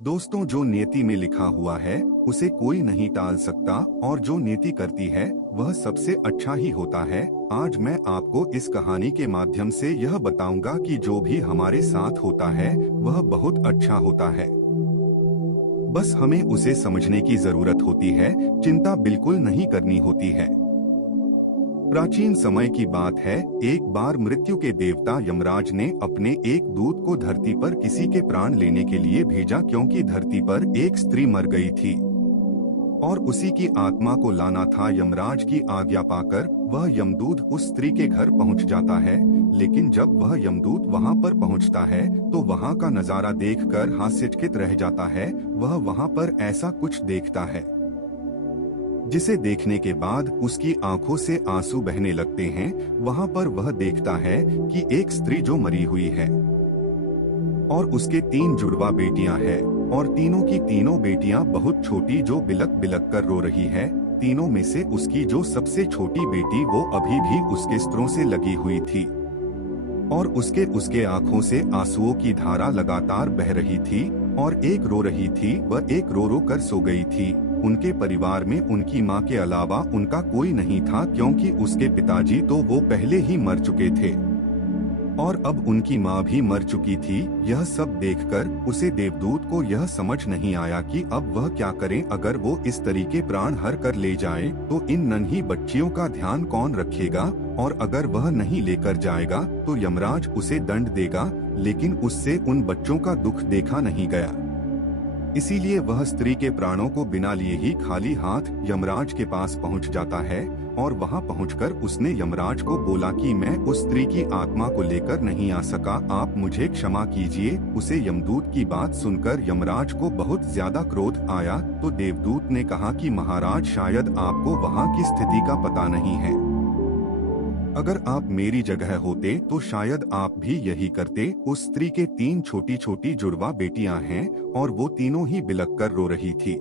दोस्तों, जो नियति में लिखा हुआ है उसे कोई नहीं टाल सकता और जो नियति करती है वह सबसे अच्छा ही होता है। आज मैं आपको इस कहानी के माध्यम से यह बताऊंगा कि जो भी हमारे साथ होता है वह बहुत अच्छा होता है। बस हमें उसे समझने की जरूरत होती है, चिंता बिल्कुल नहीं करनी होती है। प्राचीन समय की बात है, एक बार मृत्यु के देवता यमराज ने अपने एक दूत को धरती पर किसी के प्राण लेने के लिए भेजा, क्योंकि धरती पर एक स्त्री मर गई थी और उसी की आत्मा को लाना था। यमराज की आज्ञा पाकर वह यमदूत उस स्त्री के घर पहुंच जाता है, लेकिन जब वह यमदूत वहां पर पहुंचता है तो वहां का नजारा देखकर हास्यचकित रह जाता है। वह वहां पर ऐसा कुछ देखता है जिसे देखने के बाद उसकी आंखों से आंसू बहने लगते हैं। वहां पर वह देखता है कि एक स्त्री जो मरी हुई है और उसके 3 जुड़वा बेटियां हैं और तीनों की तीनों बेटियां बहुत छोटी, जो बिलक बिलक कर रो रही है। तीनों में से उसकी जो सबसे छोटी बेटी वो अभी भी उसके स्तरों से लगी हुई थी और उसके आंखों से आंसुओं की धारा लगातार बह रही थी और एक रो रही थी, वह एक रो रो कर सो गई थी। उनके परिवार में उनकी मां के अलावा उनका कोई नहीं था, क्योंकि उसके पिताजी तो वो पहले ही मर चुके थे और अब उनकी मां भी मर चुकी थी। यह सब देखकर उसे देवदूत को यह समझ नहीं आया कि अब वह क्या करे। अगर वो इस तरीके प्राण हर कर ले जाए तो इन नन्ही बच्चियों का ध्यान कौन रखेगा, और अगर वह नहीं लेकर जाएगा तो यमराज उसे दंड देगा। लेकिन उससे उन बच्चों का दुख देखा नहीं गया, इसीलिए वह स्त्री के प्राणों को बिना लिए ही खाली हाथ यमराज के पास पहुंच जाता है और वहां पहुंचकर उसने यमराज को बोला कि मैं उस स्त्री की आत्मा को लेकर नहीं आ सका, आप मुझे क्षमा कीजिए। उसे यमदूत की बात सुनकर यमराज को बहुत ज्यादा क्रोध आया, तो देवदूत ने कहा कि महाराज, शायद आपको वहां की स्थिति का पता नहीं है। अगर आप मेरी जगह होते तो शायद आप भी यही करते। उस स्त्री के 3 छोटी छोटी जुड़वा बेटियां हैं और वो तीनों ही बिलक कर रो रही थी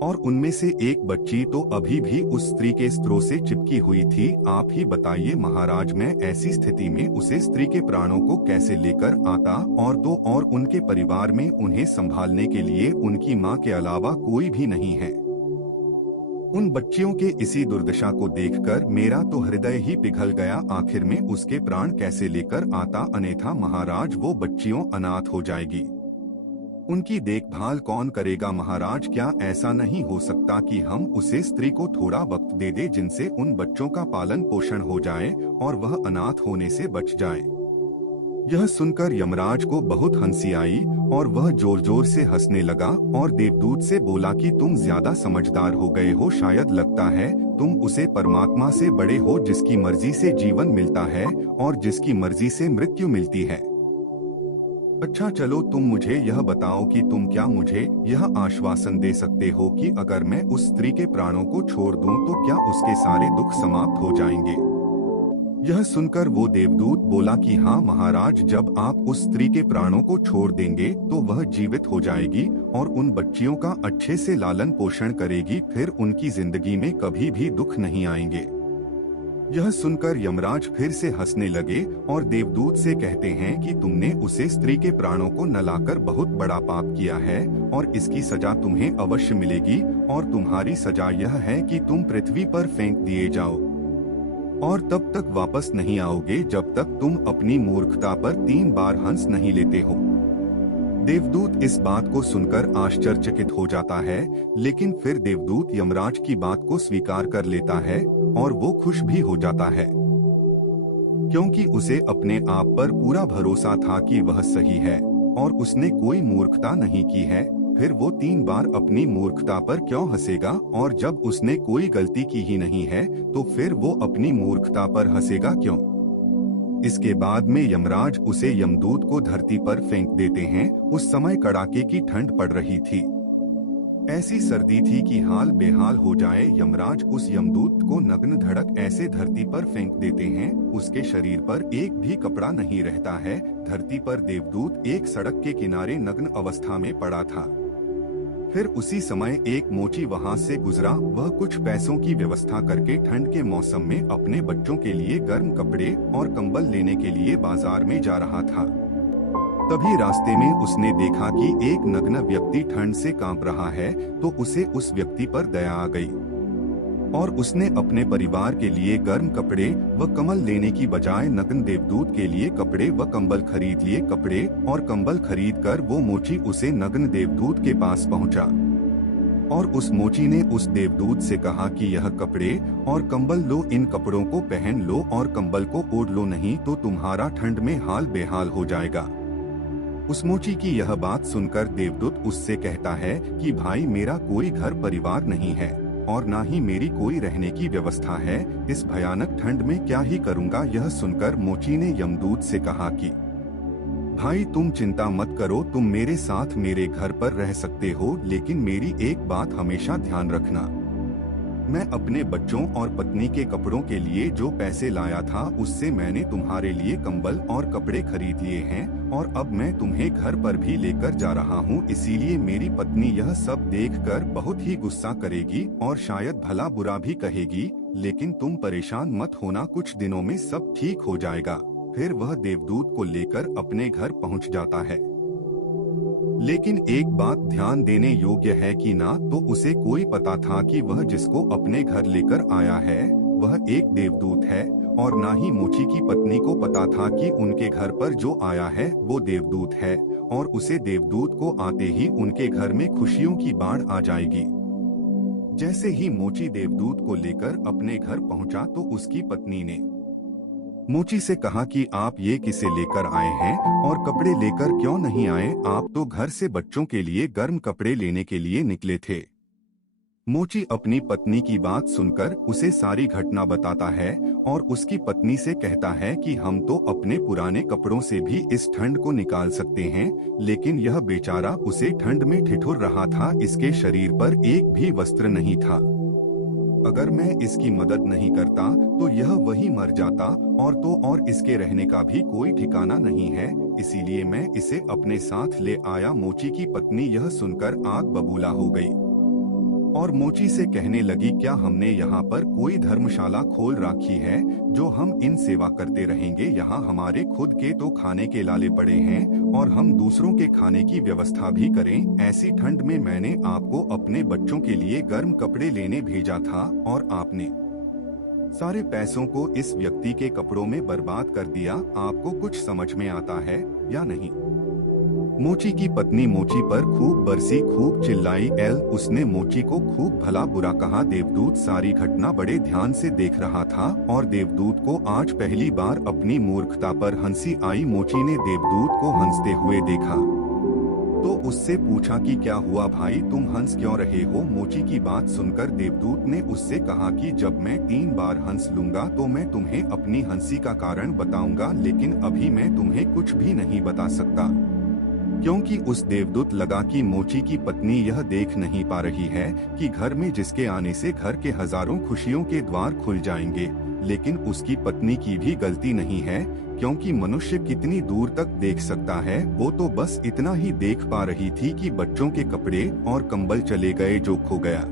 और उनमें से एक बच्ची तो अभी भी उस स्त्री के स्तरों से चिपकी हुई थी। आप ही बताइए महाराज, मैं ऐसी स्थिति में उसे स्त्री के प्राणों को कैसे लेकर आता, और उनके परिवार में उन्हें संभालने के लिए उनकी मां के अलावा कोई भी नहीं है। उन बच्चियों के इसी दुर्दशा को देखकर मेरा तो हृदय ही पिघल गया। आखिर में उसके प्राण कैसे लेकर आता, अन्यथा महाराज वो बच्चियों अनाथ हो जाएगी। उनकी देखभाल कौन करेगा महाराज? क्या ऐसा नहीं हो सकता कि हम उसे स्त्री को थोड़ा वक्त दे दे, जिनसे उन बच्चों का पालन पोषण हो जाए और वह अनाथ होने से बच जाए। यह सुनकर यमराज को बहुत हंसी आई और वह जोर जोर से हंसने लगा और देवदूत से बोला कि तुम ज्यादा समझदार हो गए हो, शायद लगता है तुम उसे परमात्मा से बड़े हो, जिसकी मर्जी से जीवन मिलता है और जिसकी मर्जी से मृत्यु मिलती है। अच्छा चलो, तुम मुझे यह बताओ कि तुम क्या मुझे यह आश्वासन दे सकते हो कि अगर मैं उस स्त्री के प्राणों को छोड़ दूं तो क्या उसके सारे दुख समाप्त हो जाएंगे? यह सुनकर वो देवदूत बोला कि हाँ महाराज, जब आप उस स्त्री के प्राणों को छोड़ देंगे तो वह जीवित हो जाएगी और उन बच्चियों का अच्छे से लालन पोषण करेगी, फिर उनकी जिंदगी में कभी भी दुख नहीं आएंगे। यह सुनकर यमराज फिर से हंसने लगे और देवदूत से कहते हैं कि तुमने उसे स्त्री के प्राणों को न लाकर बहुत बड़ा पाप किया है और इसकी सजा तुम्हें अवश्य मिलेगी, और तुम्हारी सजा यह है कि तुम पृथ्वी पर फेंक दिए जाओ और तब तक वापस नहीं आओगे जब तक तुम अपनी मूर्खता पर 3 बार हंस नहीं लेते हो। देवदूत इस बात को सुनकर आश्चर्यचकित हो जाता है, लेकिन फिर देवदूत यमराज की बात को स्वीकार कर लेता है और वो खुश भी हो जाता है, क्योंकि उसे अपने आप पर पूरा भरोसा था कि वह सही है और उसने कोई मूर्खता नहीं की है। फिर वो 3 बार अपनी मूर्खता पर क्यों हंसेगा, और जब उसने कोई गलती की ही नहीं है तो फिर वो अपनी मूर्खता पर हंसेगा क्यों? इसके बाद में यमराज उसे यमदूत को धरती पर फेंक देते हैं। उस समय कड़ाके की ठंड पड़ रही थी, ऐसी सर्दी थी कि हाल बेहाल हो जाए। यमराज उस यमदूत को नग्न धड़क ऐसे धरती पर फेंक देते हैं, उसके शरीर पर एक भी कपड़ा नहीं रहता है। धरती पर देवदूत एक सड़क के किनारे नग्न अवस्था में पड़ा था। फिर उसी समय एक मोची वहां से गुजरा। वह कुछ पैसों की व्यवस्था करके ठंड के मौसम में अपने बच्चों के लिए गर्म कपड़े और कंबल लेने के लिए बाजार में जा रहा था। तभी रास्ते में उसने देखा कि एक नग्न व्यक्ति ठंड से कांप रहा है, तो उसे उस व्यक्ति पर दया आ गई और उसने अपने परिवार के लिए गर्म कपड़े व कंबल लेने की बजाय नग्न देवदूत के लिए कपड़े व कंबल खरीद लिए। कपड़े और कंबल खरीद कर वो मोची उसे नग्न देवदूत के पास पहुंचा और उस मोची ने उस देवदूत से कहा कि यह कपड़े और कंबल लो, इन कपड़ों को पहन लो और कंबल को ओढ़ लो, नहीं तो तुम्हारा ठंड में हाल बेहाल हो जाएगा। उस मोची की यह बात सुनकर देवदूत उससे कहता है कि भाई, मेरा कोई घर परिवार नहीं है और ना ही मेरी कोई रहने की व्यवस्था है, इस भयानक ठंड में क्या ही करूँगा। यह सुनकर मोची ने यमदूत से कहा कि भाई, तुम चिंता मत करो, तुम मेरे साथ मेरे घर पर रह सकते हो, लेकिन मेरी एक बात हमेशा ध्यान रखना। मैं अपने बच्चों और पत्नी के कपड़ों के लिए जो पैसे लाया था उससे मैंने तुम्हारे लिए कंबल और कपड़े खरीद लिए हैं और अब मैं तुम्हें घर पर भी लेकर जा रहा हूँ, इसीलिए मेरी पत्नी यह सब देखकर बहुत ही गुस्सा करेगी और शायद भला बुरा भी कहेगी, लेकिन तुम परेशान मत होना, कुछ दिनों में सब ठीक हो जाएगा। फिर वह देवदूत को लेकर अपने घर पहुंच जाता है। लेकिन एक बात ध्यान देने योग्य है कि ना तो उसे कोई पता था कि वह जिसको अपने घर लेकर आया है वह एक देवदूत है, और ना ही मोची की पत्नी को पता था कि उनके घर पर जो आया है वो देवदूत है और उसे देवदूत को आते ही उनके घर में खुशियों की बाढ़ आ जाएगी। जैसे ही मोची देवदूत को लेकर अपने घर पहुंचा तो उसकी पत्नी ने मोची से कहा कि आप ये किसे लेकर आए हैं और कपड़े लेकर क्यों नहीं आए, आप तो घर से बच्चों के लिए गर्म कपड़े लेने के लिए निकले थे। मोची अपनी पत्नी की बात सुनकर उसे सारी घटना बताता है और उसकी पत्नी से कहता है कि हम तो अपने पुराने कपड़ों से भी इस ठंड को निकाल सकते हैं, लेकिन यह बेचारा उसे ठंड में ठिठुर रहा था, इसके शरीर पर एक भी वस्त्र नहीं था। अगर मैं इसकी मदद नहीं करता तो यह वही मर जाता और इसके रहने का भी कोई ठिकाना नहीं है, इसीलिए मैं इसे अपने साथ ले आया। मोची की पत्नी यह सुनकर आग बबूला हो गई और मोची से कहने लगी, क्या हमने यहाँ पर कोई धर्मशाला खोल रखी है जो हम इन सेवा करते रहेंगे? यहाँ हमारे खुद के तो खाने के लाले पड़े हैं और हम दूसरों के खाने की व्यवस्था भी करें। ऐसी ठंड में मैंने आपको अपने बच्चों के लिए गर्म कपड़े लेने भेजा था और आपने सारे पैसों को इस व्यक्ति के कपड़ों में बर्बाद कर दिया। आपको कुछ समझ में आता है या नहीं? मोची की पत्नी मोची पर खूब बरसी, खूब चिल्लाई। उसने मोची को खूब भला बुरा कहा। देवदूत सारी घटना बड़े ध्यान से देख रहा था और देवदूत को आज पहली बार अपनी मूर्खता पर हंसी आई। मोची ने देवदूत को हंसते हुए देखा तो उससे पूछा कि क्या हुआ भाई, तुम हंस क्यों रहे हो? मोची की बात सुनकर देवदूत ने उससे कहा कि जब मैं 3 बार हंस लूंगा तो मैं तुम्हें अपनी हंसी का कारण बताऊंगा, लेकिन अभी मैं तुम्हें कुछ भी नहीं बता सकता, क्योंकि उस देवदूत लगा कि मोची की पत्नी यह देख नहीं पा रही है कि घर में जिसके आने से घर के हजारों खुशियों के द्वार खुल जाएंगे। लेकिन उसकी पत्नी की भी गलती नहीं है, क्योंकि मनुष्य कितनी दूर तक देख सकता है, वो तो बस इतना ही देख पा रही थी कि बच्चों के कपड़े और कंबल चले गए जो खो गया।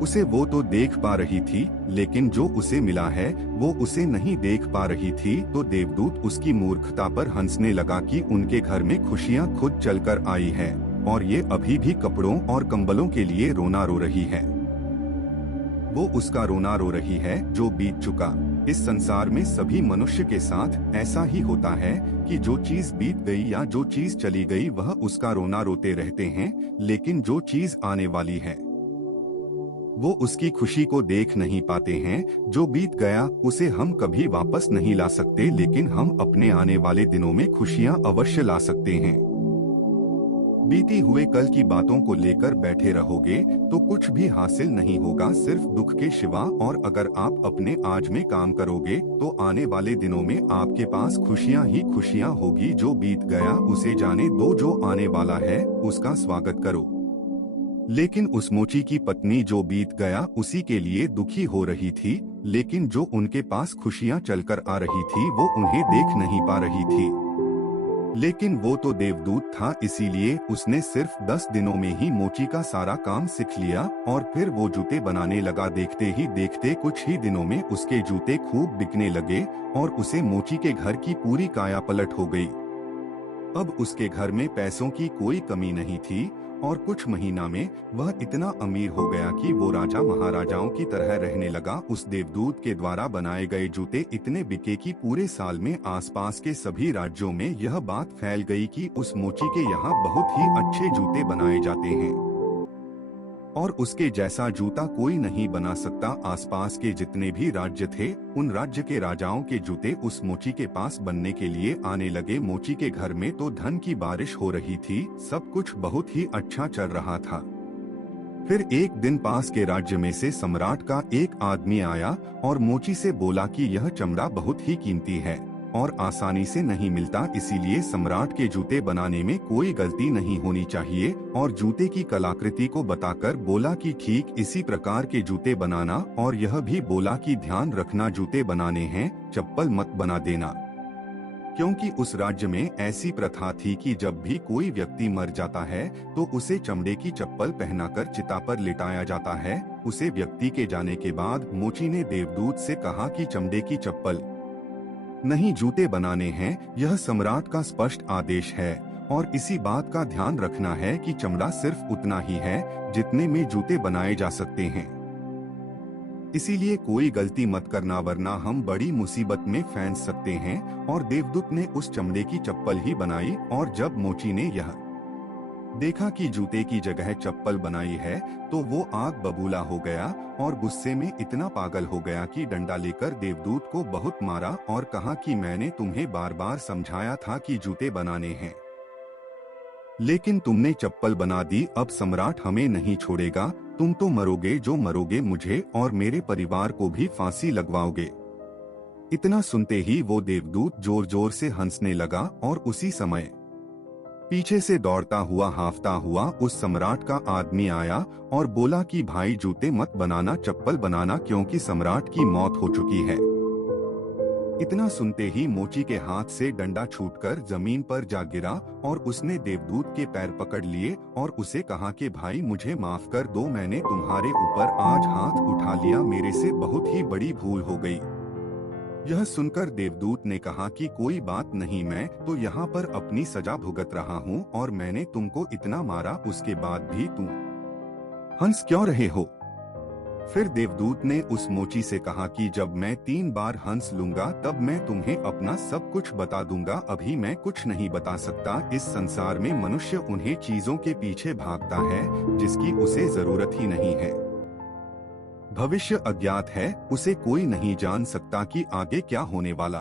उसे वो तो देख पा रही थी, लेकिन जो उसे मिला है वो उसे नहीं देख पा रही थी। तो देवदूत उसकी मूर्खता पर हंसने लगा कि उनके घर में खुशियां खुद चलकर आई है और ये अभी भी कपड़ों और कंबलों के लिए रोना रो रही है। वो उसका रोना रो रही है जो बीत चुका। इस संसार में सभी मनुष्य के साथ ऐसा ही होता है कि जो चीज बीत गई या जो चीज चली गई वह उसका रोना रोते रहते हैं, लेकिन जो चीज आने वाली है वो उसकी खुशी को देख नहीं पाते हैं। जो बीत गया उसे हम कभी वापस नहीं ला सकते, लेकिन हम अपने आने वाले दिनों में खुशियां अवश्य ला सकते हैं। बीती हुए कल की बातों को लेकर बैठे रहोगे तो कुछ भी हासिल नहीं होगा, सिर्फ दुख के सिवा। और अगर आप अपने आज में काम करोगे तो आने वाले दिनों में आपके पास खुशियां ही खुशियां होगी। जो बीत गया उसे जाने दो, जो आने वाला है उसका स्वागत करो। लेकिन उस मोची की पत्नी जो बीत गया उसी के लिए दुखी हो रही थी, लेकिन जो उनके पास खुशियां चलकर आ रही थी वो उन्हें देख नहीं पा रही थी। लेकिन वो तो देवदूत था, इसीलिए उसने सिर्फ 10 दिनों में ही मोची का सारा काम सीख लिया और फिर वो जूते बनाने लगा। देखते ही देखते कुछ ही दिनों में उसके जूते खूब बिकने लगे और उसे मोची के घर की पूरी काया पलट हो गई। अब उसके घर में पैसों की कोई कमी नहीं थी और कुछ महीना में वह इतना अमीर हो गया कि वो राजा महाराजाओं की तरह रहने लगा। उस देवदूत के द्वारा बनाए गए जूते इतने बिके कि पूरे साल में आसपास के सभी राज्यों में यह बात फैल गई कि उस मोची के यहाँ बहुत ही अच्छे जूते बनाए जाते हैं और उसके जैसा जूता कोई नहीं बना सकता। आसपास के जितने भी राज्य थे, उन राज्य के राजाओं के जूते उस मोची के पास बनने के लिए आने लगे। मोची के घर में तो धन की बारिश हो रही थी, सब कुछ बहुत ही अच्छा चल रहा था। फिर एक दिन पास के राज्य में से सम्राट का एक आदमी आया और मोची से बोला कि यह चमड़ा बहुत ही कीमती है और आसानी से नहीं मिलता, इसीलिए सम्राट के जूते बनाने में कोई गलती नहीं होनी चाहिए। और जूते की कलाकृति को बताकर बोला कि ठीक इसी प्रकार के जूते बनाना, और यह भी बोला कि ध्यान रखना जूते बनाने हैं, चप्पल मत बना देना। क्योंकि उस राज्य में ऐसी प्रथा थी कि जब भी कोई व्यक्ति मर जाता है तो उसे चमड़े की चप्पल पहनाकर चिता पर लिटाया जाता है। उसे व्यक्ति के जाने के बाद मोची ने देवदूत से कहा कि चमड़े की चप्पल नहीं, जूते बनाने हैं, यह सम्राट का स्पष्ट आदेश है और इसी बात का ध्यान रखना है कि चमड़ा सिर्फ उतना ही है जितने में जूते बनाए जा सकते हैं। इसीलिए कोई गलती मत करना वरना हम बड़ी मुसीबत में फंस सकते हैं। और देवदूत ने उस चमड़े की चप्पल ही बनाई और जब मोची ने यह देखा कि जूते की जगह चप्पल बनाई है तो वो आग बबूला हो गया और गुस्से में इतना पागल हो गया कि डंडा लेकर देवदूत को बहुत मारा और कहा कि मैंने तुम्हें बार बार समझाया था कि जूते बनाने हैं, लेकिन तुमने चप्पल बना दी। अब सम्राट हमें नहीं छोड़ेगा, तुम तो मरोगे, जो मरोगे मुझे और मेरे परिवार को भी फांसी लगवाओगे। इतना सुनते ही वो देवदूत जोर जोर से हंसने लगा और उसी समय पीछे से दौड़ता हुआ हांफता हुआ उस सम्राट का आदमी आया और बोला कि भाई जूते मत बनाना, चप्पल बनाना, क्योंकि सम्राट की मौत हो चुकी है। इतना सुनते ही मोची के हाथ से डंडा छूटकर जमीन पर जा गिरा और उसने देवदूत के पैर पकड़ लिए और उसे कहा कि भाई मुझे माफ कर दो, मैंने तुम्हारे ऊपर आज हाथ उठा लिया, मेरे से बहुत ही बड़ी भूल हो गई। यह सुनकर देवदूत ने कहा कि कोई बात नहीं, मैं तो यहाँ पर अपनी सजा भुगत रहा हूँ और मैंने तुमको इतना मारा, उसके बाद भी तुम हंस क्यों रहे हो? फिर देवदूत ने उस मोची से कहा कि जब मैं 3 बार हंस लूंगा तब मैं तुम्हें अपना सब कुछ बता दूंगा, अभी मैं कुछ नहीं बता सकता। इस संसार में मनुष्य उन्हीं चीजों के पीछे भागता है जिसकी उसे जरूरत ही नहीं है। भविष्य अज्ञात है, उसे कोई नहीं जान सकता कि आगे क्या होने वाला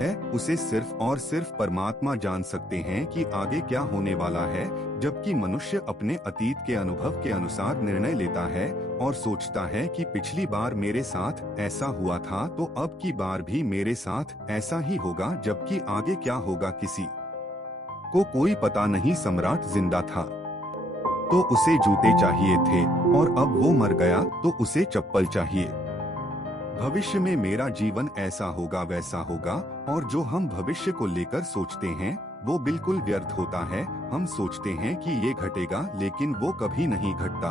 है, उसे सिर्फ और सिर्फ परमात्मा जान सकते हैं कि आगे क्या होने वाला है। जबकि मनुष्य अपने अतीत के अनुभव के अनुसार निर्णय लेता है और सोचता है कि पिछली बार मेरे साथ ऐसा हुआ था तो अब की बार भी मेरे साथ ऐसा ही होगा, जबकि आगे क्या होगा किसी को कोई पता नहीं। सम्राट जिंदा था तो उसे जूते चाहिए थे और अब वो मर गया तो उसे चप्पल चाहिए। भविष्य में मेरा जीवन ऐसा होगा वैसा होगा, और जो हम भविष्य को लेकर सोचते हैं वो बिल्कुल व्यर्थ होता है। हम सोचते हैं कि ये घटेगा लेकिन वो कभी नहीं घटता,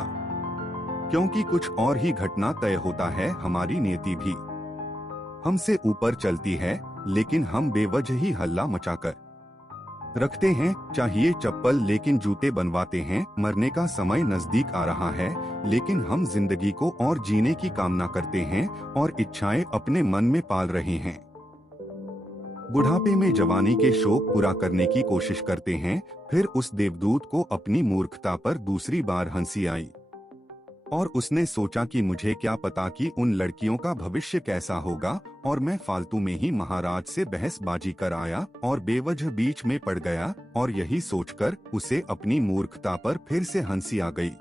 क्योंकि कुछ और ही घटना तय होता है। हमारी नियति भी हमसे ऊपर चलती है, लेकिन हम बेवजह ही हल्ला मचाकर रखते हैं। चाहिए चप्पल लेकिन जूते बनवाते हैं। मरने का समय नजदीक आ रहा है, लेकिन हम जिंदगी को और जीने की कामना करते हैं और इच्छाएं अपने मन में पाल रहे हैं। बुढ़ापे में जवानी के शौक पूरा करने की कोशिश करते हैं। फिर उस देवदूत को अपनी मूर्खता पर दूसरी बार हंसी आई और उसने सोचा कि मुझे क्या पता कि उन लड़कियों का भविष्य कैसा होगा, और मैं फालतू में ही महाराज से बहसबाजी कर आया और बेवजह बीच में पड़ गया। और यही सोचकर उसे अपनी मूर्खता पर फिर से हंसी आ गई।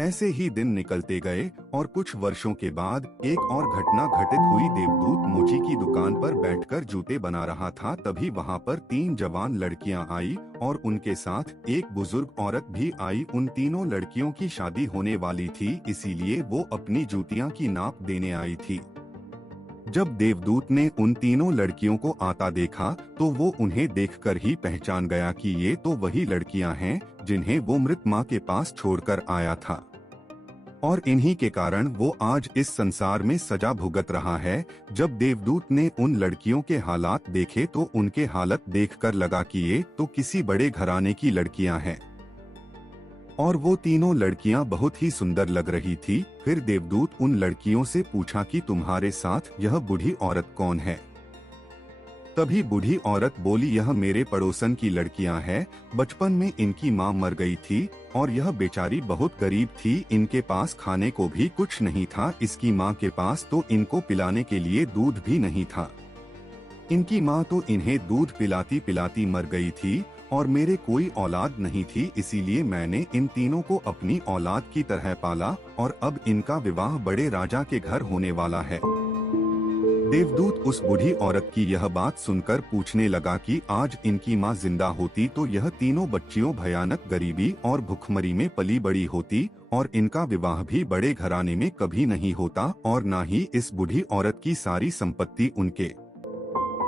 ऐसे ही दिन निकलते गए और कुछ वर्षों के बाद एक और घटना घटित हुई। देवदूत मोची की दुकान पर बैठकर जूते बना रहा था, तभी वहां पर 3 जवान लड़कियां आई और उनके साथ एक बुजुर्ग औरत भी आई। उन तीनों लड़कियों की शादी होने वाली थी, इसीलिए वो अपनी जूतियां की नाप देने आई थी। जब देवदूत ने उन तीनों लड़कियों को आता देखा तो वो उन्हें देखकर ही पहचान गया कि ये तो वही लड़कियां हैं जिन्हें वो मृत माँ के पास छोड़कर आया था। और इन्हीं के कारण वो आज इस संसार में सजा भुगत रहा है। जब देवदूत ने उन लड़कियों के हालात देखे तो उनके हालत देखकर लगा कि ये तो किसी बड़े घराने की लड़कियां हैं और वो तीनों लड़कियां बहुत ही सुंदर लग रही थी। फिर देवदूत उन लड़कियों से पूछा कि तुम्हारे साथ यह बूढ़ी औरत कौन है। तभी बूढ़ी औरत बोली, यह मेरे पड़ोसन की लड़कियां हैं। बचपन में इनकी माँ मर गई थी और यह बेचारी बहुत गरीब थी। इनके पास खाने को भी कुछ नहीं था। इसकी माँ के पास तो इनको पिलाने के लिए दूध भी नहीं था। इनकी माँ तो इन्हें दूध पिलाती पिलाती मर गई थी और मेरे कोई औलाद नहीं थी, इसीलिए मैंने इन तीनों को अपनी औलाद की तरह पाला और अब इनका विवाह बड़े राजा के घर होने वाला है। देवदूत उस बूढ़ी औरत की यह बात सुनकर पूछने लगा कि आज इनकी माँ जिंदा होती तो यह तीनों बच्चियों भयानक गरीबी और भुखमरी में पली बड़ी होती और इनका विवाह भी बड़े घराने में कभी नहीं होता और न ही इस बूढ़ी औरत की सारी संपत्ति उनके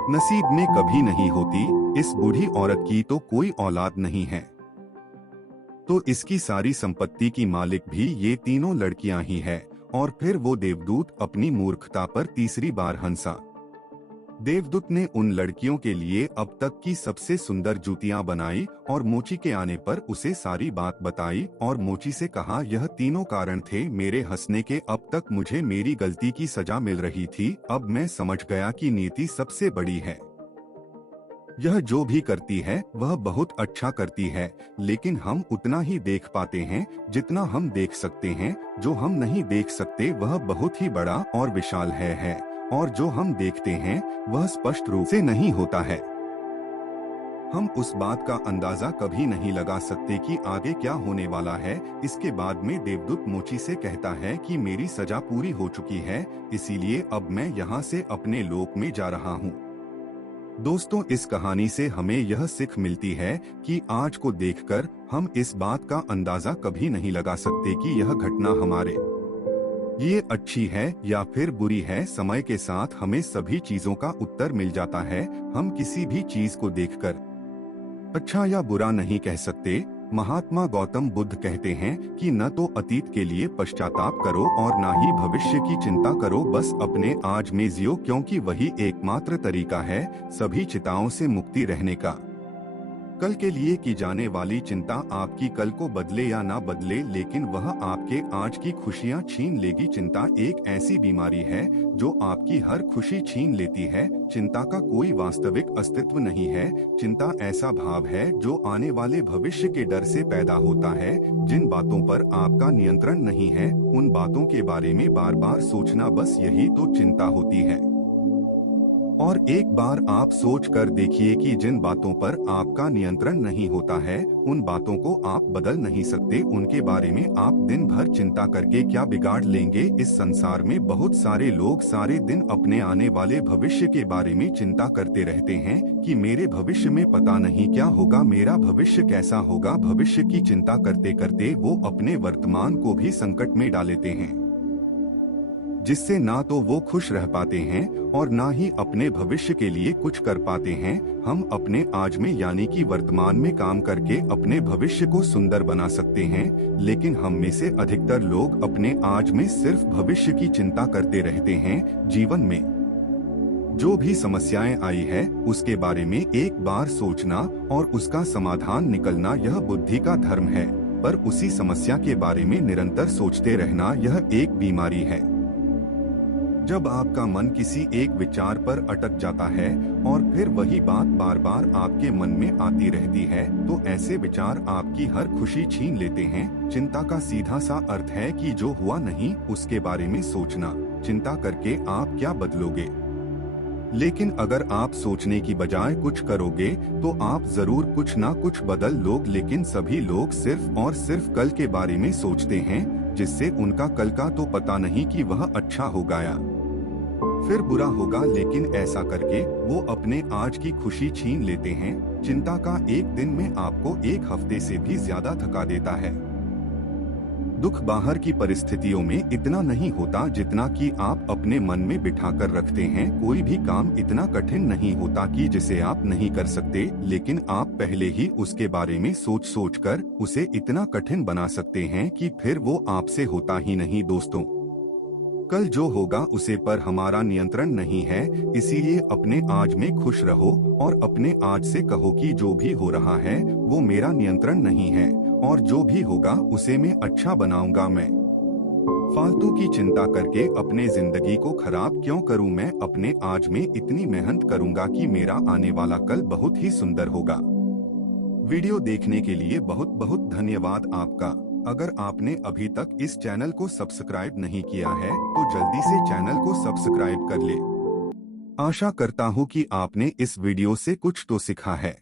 नसीब में कभी नहीं होती। इस बूढ़ी औरत की तो कोई औलाद नहीं है, तो इसकी सारी संपत्ति की मालिक भी ये तीनों लड़कियां ही है। और फिर वो देवदूत अपनी मूर्खता पर तीसरी बार हंसा। देवदूत ने उन लड़कियों के लिए अब तक की सबसे सुंदर जूतियां बनाई और मोची के आने पर उसे सारी बात बताई और मोची से कहा, यह तीनों कारण थे मेरे हंसने के। अब तक मुझे मेरी गलती की सजा मिल रही थी। अब मैं समझ गया कि नीति सबसे बड़ी है। यह जो भी करती है वह बहुत अच्छा करती है, लेकिन हम उतना ही देख पाते हैं जितना हम देख सकते हैं। जो हम नहीं देख सकते वह बहुत ही बड़ा और विशाल है और जो हम देखते हैं वह स्पष्ट रूप से नहीं होता है। हम उस बात का अंदाजा कभी नहीं लगा सकते कि आगे क्या होने वाला है। इसके बाद में देवदूत मोची से कहता है कि मेरी सजा पूरी हो चुकी है, इसीलिए अब मैं यहाँ से अपने लोक में जा रहा हूँ। दोस्तों, इस कहानी से हमें यह सीख मिलती है कि आज को देखकर हम इस बात का अंदाजा कभी नहीं लगा सकते कि यह घटना हमारे ये अच्छी है या फिर बुरी है। समय के साथ हमें सभी चीजों का उत्तर मिल जाता है। हम किसी भी चीज को देखकर अच्छा या बुरा नहीं कह सकते। महात्मा गौतम बुद्ध कहते हैं कि न तो अतीत के लिए पश्चाताप करो और न ही भविष्य की चिंता करो, बस अपने आज में जियो, क्योंकि वही एकमात्र तरीका है सभी चिंताओं से मुक्ति रहने का। कल के लिए की जाने वाली चिंता आपकी कल को बदले या ना बदले, लेकिन वह आपके आज की खुशियां छीन लेगी। चिंता एक ऐसी बीमारी है जो आपकी हर खुशी छीन लेती है। चिंता का कोई वास्तविक अस्तित्व नहीं है। चिंता ऐसा भाव है जो आने वाले भविष्य के डर से पैदा होता है। जिन बातों पर आपका नियंत्रण नहीं है उन बातों के बारे में बार बार सोचना, बस यही तो चिंता होती है। और एक बार आप सोच कर देखिए कि जिन बातों पर आपका नियंत्रण नहीं होता है उन बातों को आप बदल नहीं सकते। उनके बारे में आप दिन भर चिंता करके क्या बिगाड़ लेंगे। इस संसार में बहुत सारे लोग सारे दिन अपने आने वाले भविष्य के बारे में चिंता करते रहते हैं कि मेरे भविष्य में पता नहीं क्या होगा, मेरा भविष्य कैसा होगा। भविष्य की चिंता करते करते वो अपने वर्तमान को भी संकट में डाल लेते हैं, जिससे ना तो वो खुश रह पाते हैं और ना ही अपने भविष्य के लिए कुछ कर पाते हैं। हम अपने आज में यानी कि वर्तमान में काम करके अपने भविष्य को सुंदर बना सकते हैं, लेकिन हम में से अधिकतर लोग अपने आज में सिर्फ भविष्य की चिंता करते रहते हैं। जीवन में जो भी समस्याएं आई है उसके बारे में एक बार सोचना और उसका समाधान निकलना यह बुद्धि का धर्म है, पर उसी समस्या के बारे में निरंतर सोचते रहना यह एक बीमारी है। जब आपका मन किसी एक विचार पर अटक जाता है और फिर वही बात बार बार आपके मन में आती रहती है तो ऐसे विचार आपकी हर खुशी छीन लेते हैं। चिंता का सीधा सा अर्थ है कि जो हुआ नहीं उसके बारे में सोचना। चिंता करके आप क्या बदलोगे? लेकिन अगर आप सोचने की बजाय कुछ करोगे तो आप जरूर कुछ ना कुछ बदल लोगे। लेकिन सभी लोग सिर्फ और सिर्फ कल के बारे में सोचते हैं, जिससे उनका कल का तो पता नहीं कि वह अच्छा होगा या फिर बुरा होगा, लेकिन ऐसा करके वो अपने आज की खुशी छीन लेते हैं। चिंता का एक दिन में आपको एक हफ्ते से भी ज्यादा थका देता है। दुख बाहर की परिस्थितियों में इतना नहीं होता जितना कि आप अपने मन में बिठाकर रखते हैं। कोई भी काम इतना कठिन नहीं होता कि जिसे आप नहीं कर सकते, लेकिन आप पहले ही उसके बारे में सोच कर उसे इतना कठिन बना सकते हैं कि फिर वो आपसे होता ही नहीं। दोस्तों, कल जो होगा उसे पर हमारा नियंत्रण नहीं है, इसीलिए अपने आज में खुश रहो और अपने आज से कहो कि जो भी हो रहा है वो मेरा नियंत्रण नहीं है और जो भी होगा उसे मैं अच्छा बनाऊंगा। मैं फालतू की चिंता करके अपने जिंदगी को खराब क्यों करूं? मैं अपने आज में इतनी मेहनत करूंगा कि मेरा आने वाला कल बहुत ही सुंदर होगा। वीडियो देखने के लिए बहुत बहुत धन्यवाद आपका। अगर आपने अभी तक इस चैनल को सब्सक्राइब नहीं किया है तो जल्दी से चैनल को सब्सक्राइब कर ले। आशा करता हूँ कि आपने इस वीडियो से कुछ तो सीखा है।